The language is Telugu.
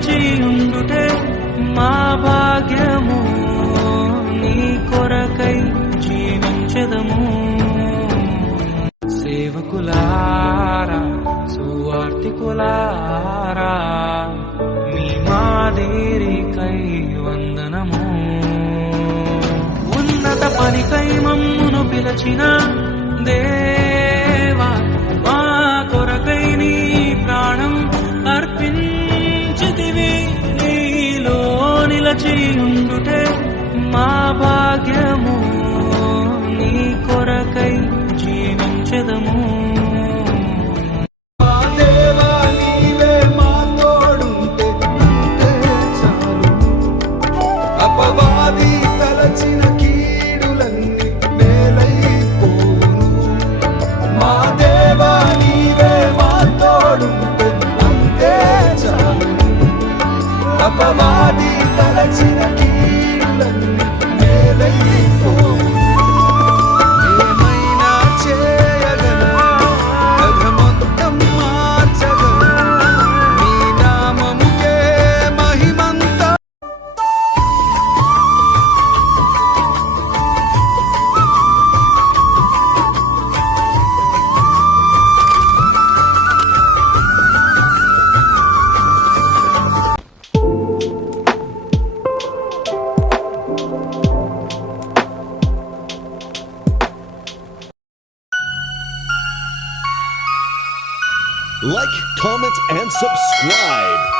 నిలచి ఉండుటే మా భాగ్యము, నీ కొరకై జీవించెదము. సేవకులారా సువార్తికులారా, మీ మాదిరికై వందనము. ఉన్నత పనికై మమ్మును పిలచిన దేవా, మా కొరకై నీ ప్రాణం అర్పించితివి. నీలో నిలచి ఉండుటే మా భాగ్యము, నీ కొరకై జీవించెదము. అపవాది తలచిన కీడులన్నీ మేలైపోను. మా దేవా నీవే మా తోడుంటే అంతే చాలు. అపవాది తలచిన కీడులన్నీ మేలైపోను. ఏమైనా చేయగలవు, కథ మొత్తం మార్చగలవు. నీ నామముకే మహిమంతా. Like, comment, and subscribe.